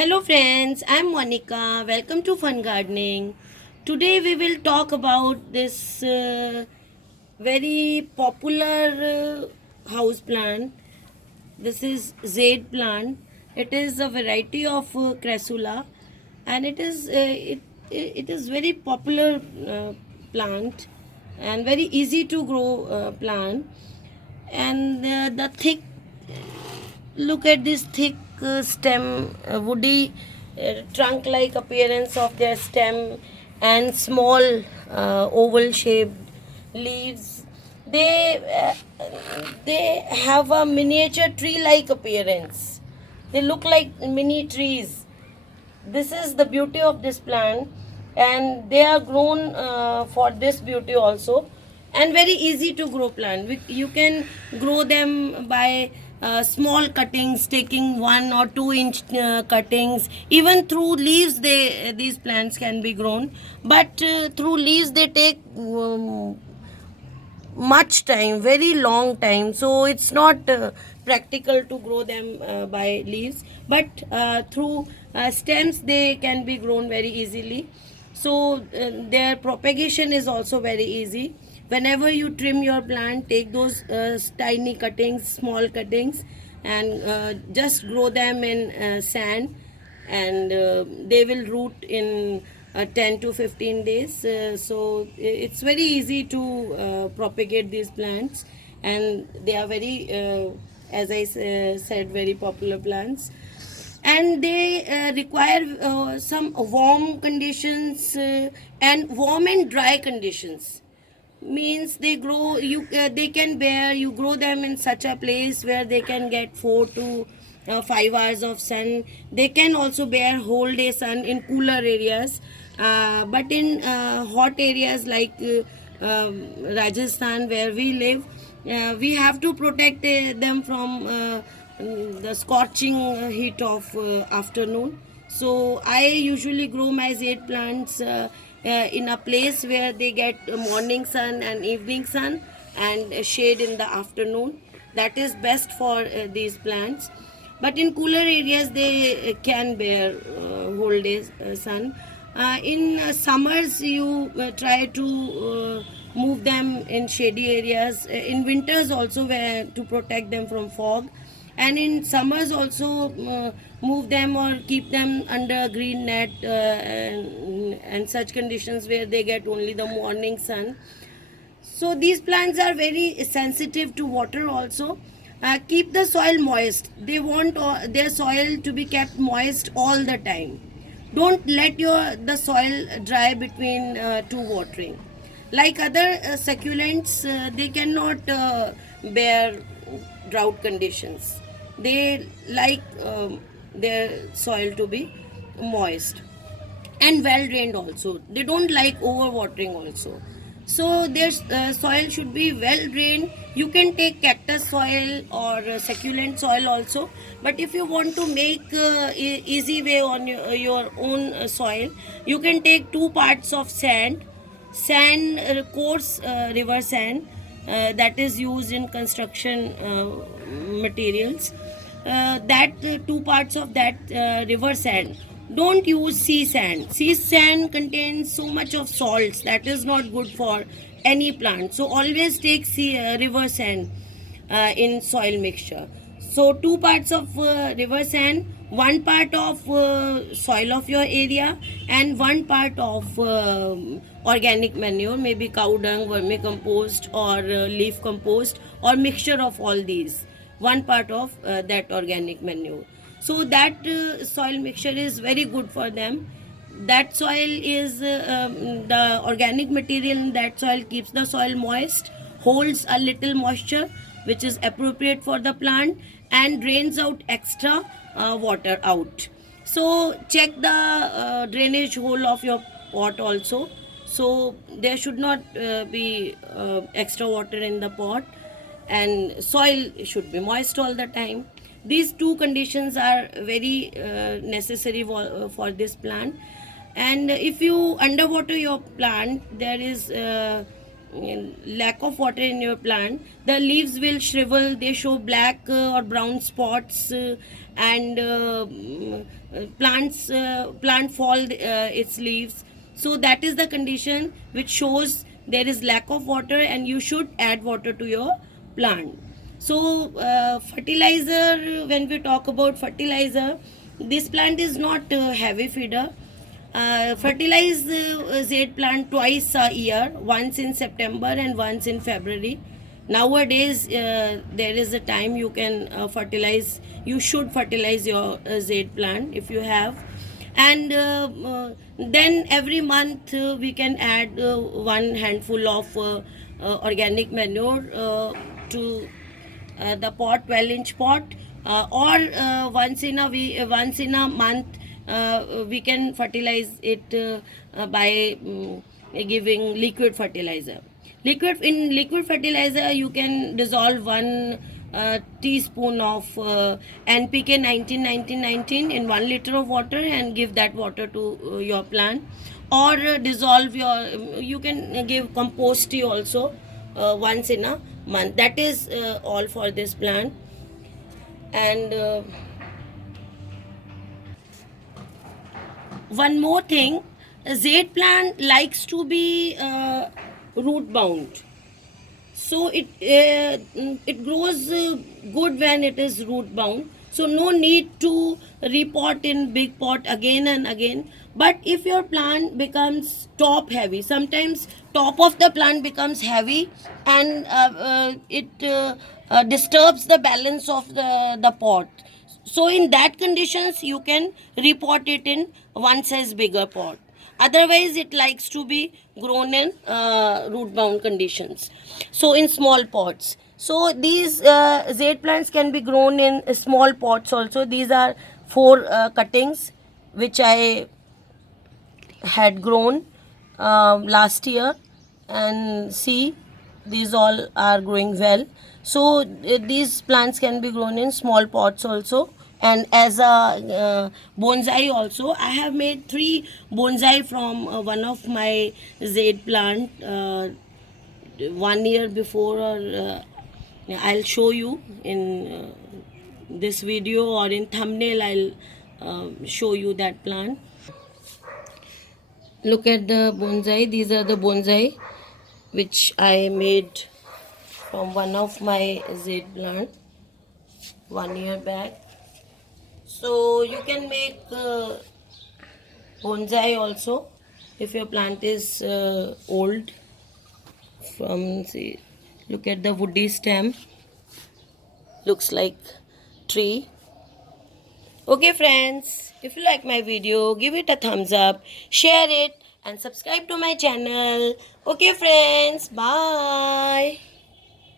Hello friends, I'm Monica. Welcome to Fun Gardening. Today we will talk about this very popular house plant. This is Jade plant. It is a variety of crassula, and it is very popular plant and very easy to grow plant. And the thick look at this thick stem, woody trunk like appearance of their stem, and small oval shaped leaves. They have a miniature tree like appearance. They look like mini trees. This is the beauty of this plant, and they are grown for this beauty also, and very easy to grow plant. You can grow them by small cuttings, taking 1 or 2 inch cuttings. Even through leaves these plants can be grown, but through leaves they take much time, very long time, so it's not practical to grow them by leaves, but through stems they can be grown very easily. So their propagation is also very easy. Whenever you trim your plant, take those tiny cuttings, small cuttings, and just grow them in sand, and they will root in 10 to 15 days. So it's very easy to propagate these plants, and they are very, as I said, very popular plants. And they require some warm conditions, and warm and dry conditions means they can bear, you grow them in such a place where they can get 4 to 5 hours of sun. They can also bear whole day sun in cooler areas, but in hot areas like Rajasthan where we live, we have to protect them from the scorching heat of afternoon. So I usually grow my jade plants in a place where they get morning sun and evening sun, and shade in the afternoon. That is best for these plants. But in cooler areas they can bear whole day sun. In summers you try to move them in shady areas. In winters also, where to protect them from fog, and in summers also move them or keep them under a green net, and such conditions where they get only the morning sun. So these plants are very sensitive to water also. Keep the soil moist. They want their soil to be kept moist all the time. Don't let the soil dry between two watering. Like other succulents, they cannot bear drought conditions. They like their soil to be moist and well drained also. They don't like overwatering also. So their soil should be well drained. You can take cactus soil or succulent soil also, but if you want to make easy way on your own soil, you can take 2 parts of sand, coarse river sand, that is used in construction materials. That 2 parts of that river sand. Don't use sea sand. Sea sand contains so much of salts that is not good for any plant. So always take river sand in soil mixture. So 2 parts of river sand, 1 part of soil of your area, and 1 part of organic manure, maybe cow dung, vermicompost, or leaf compost, or mixture of all these. 1 part of that organic manure. So that soil mixture is very good for them. That soil is the organic material in that soil keeps the soil moist, holds a little moisture which is appropriate for the plant, and drains out extra water out. So check the drainage hole of your pot also. So there should not be extra water in the pot, and soil should be moist all the time. These two conditions are very necessary for this plant. And if you underwater your plant, there is lack of water in your plant, the leaves will shrivel, they show black or brown spots, and plant fall its leaves. So that is the condition which shows there is lack of water, and you should add water to your plant. So fertilizer, when we talk about fertilizer, this plant is not heavy feeder. Fertilize Jade plant twice a year, once in September and once in February. Nowadays, there is a time you can fertilize. You should fertilize your Jade plant if you have, and then every month we can add one handful of organic manure to the pot, 12-inch pot, or once in a month we can fertilize it by giving liquid fertilizer. Liquid fertilizer, you can dissolve one teaspoon of NPK 19 in 1 liter of water and give that water to your plant, or dissolve your you can give compost tea also once in a month. That is all for this plant. And one more thing, a Jade plant likes to be root bound. So it grows good when it is root bound, so no need to repot in big pot again and again. But if your plant becomes top heavy, sometimes top of the plant becomes heavy, and it disturbs the balance of the pot. So in that conditions, you can repot it in one size bigger pot. Otherwise, it likes to be grown in root bound conditions, so in small pots. So these Jade plants can be grown in small pots also. These are 4 cuttings which I had grown last year, and see, these all are growing well. So these plants can be grown in small pots also, and as a bonsai also. I have made 3 bonsai from one of my Jade plant 1 year before, or I'll show you in this video, or in thumbnail I'll show you that plant. Look at the bonsai. These are the bonsai which I made from one of my Jade plant 1 year back. So you can make bonsai also if your plant is old. From, see, look at the woody stem, looks like tree. Okay friends, if you like my video, give it a thumbs up, share it, and subscribe to my channel. Okay friends, bye.